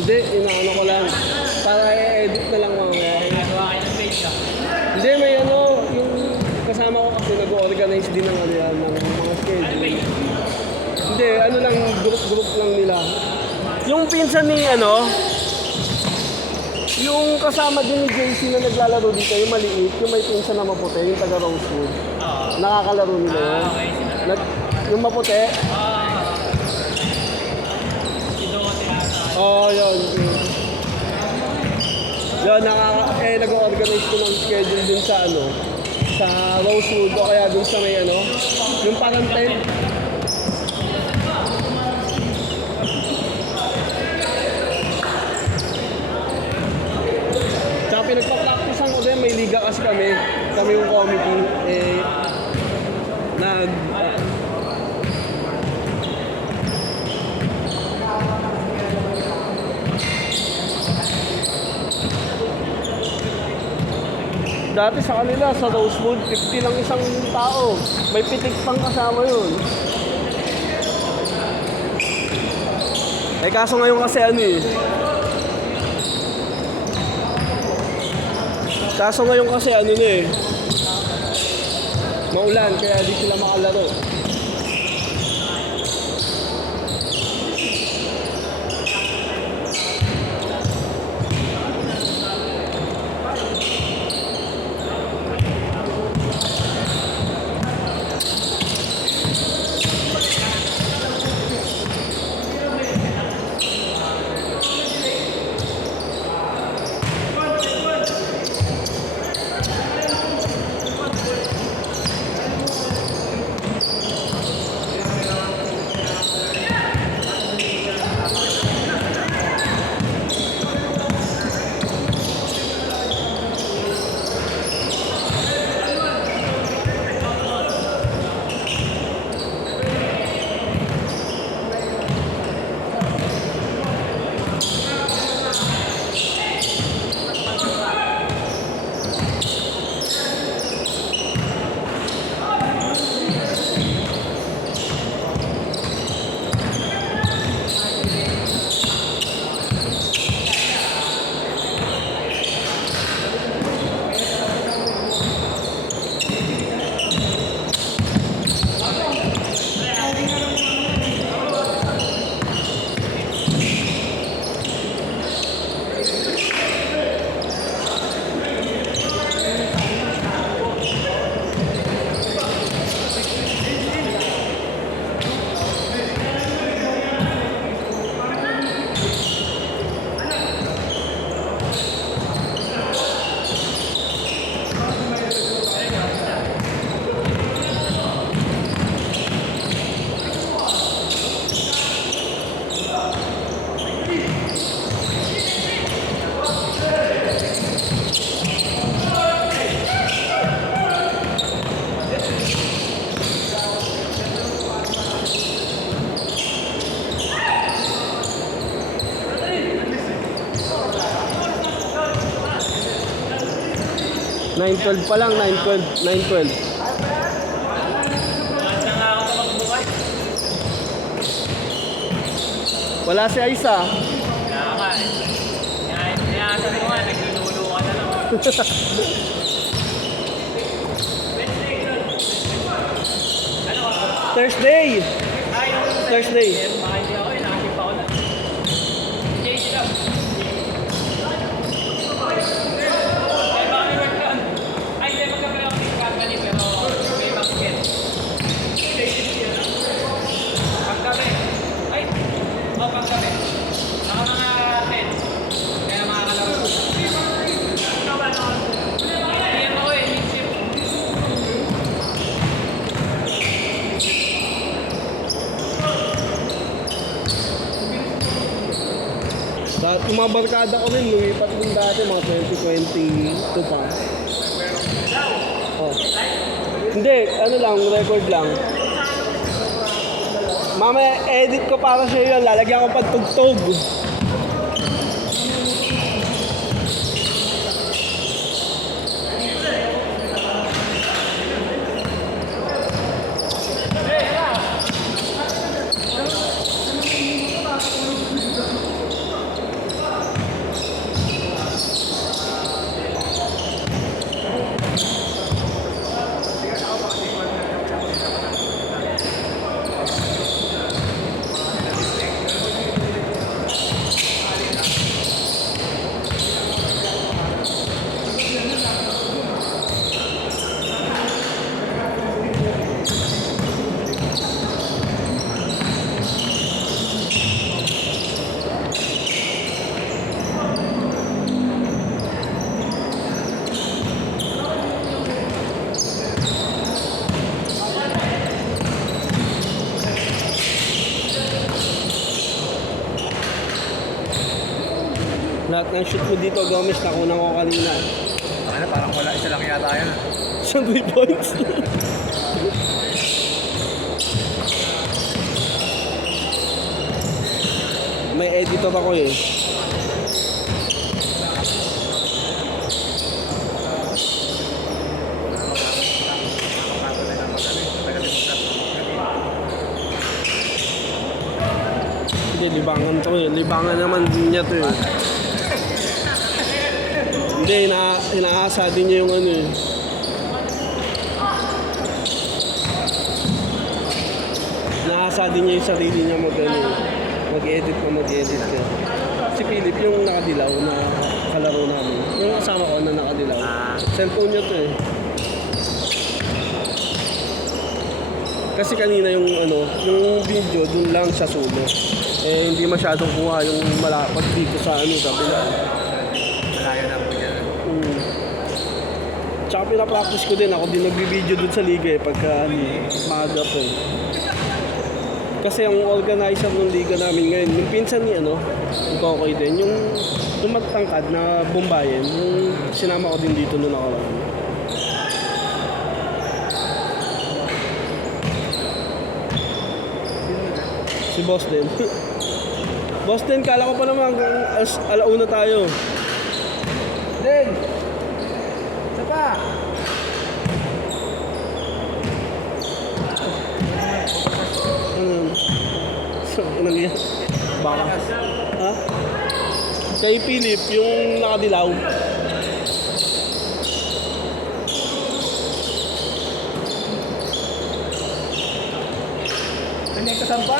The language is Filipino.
Hindi, inaano ko lang. Para i-edit na lang mamaya. Nagawa kayo ng page ah. Hindi, may ano, yung kasama ko kasi nag-organize din ng ano yan, ng mga schedule. Hindi, ano lang, group lang nila. Yung pinsan ni ano, yung kasama din ni JC na naglalaro dito, yung maliit, yung may pinsan na maputi, yung taga Rosewood. Nakakalaro nila yun. Okay, sila. Yung maputi? Oo, yun. Yun, nag-organize ko ng schedule din sa ano, sa Rosewood o kaya dun sa may ano, yung parang tent. Tsaka pinagpa-practicean ko din, may liga kasi kami yung committee, dati sa kanila, sa Rosewood, 50 lang isang tao. May pitik pang kasama yun. Kaso ngayon kasi ano eh. Kaso ngayon kasi ano na eh. Maulan, kaya di sila makalaro. $9.12 pa lang, $9.12. Wala si Aisa. Kaya ka eh. Kaya sabi ko nga, naglululo ka na lang. Thursday. Thursday. Baka hindi ako eh, nakasip ako na. JC lang. Ay, baka may work doon. Ay, hindi, magkakaroon ako ng company, pero may basket. Paggabi. Ay, paggabi. Ako mga 10. Kaya makakalaro. Ano ba, no? Ay, ako eh, shift. Yung mga barkada ko rin, lumipat din dati, mga 2022 pa. Oh. Hindi, ano lang, record lang. Mamaya, edit ko para sa iyo, lalagyan ko pagtugtog. ng shoot mo dito, Gomez, nakunan ko kanina. Ano, parang wala, isa lang yata yan. Sa 3 points. May editor ako eh. Hindi, libangan to eh. Libangan naman din niya to eh. Hindi, inaasa din niya yung ano eh. Inaasa din niya yung sarili niya mag-edit pa mag-edit ka. Si Philip yung nakadilaw na kalaro namin. Yung kasama ko na nakadilaw. Cellphone niya to eh. Kasi kanina yung yung video dun lang sa sulo. Eh hindi masyadong kuha yung malapad dito sa kabila. Malayo na po yan. Tsaka pinapractice ko din. Ako din nagbibideo dun sa liga eh pagka maaga po eh. Kasi ang organizer ng liga namin ngayon, yung pinsan ni yung Kokoy din, yung magtangkad na Bombayen, yung sinama ko din dito noon nakaraan. Si Boss din. Boss din, kala ko pa naman hanggang alauna tayo. Den! Isa pa! So, anong yan? Baka. Ha? Kay Philip, yung nakadilaw. Ano yung kasamba?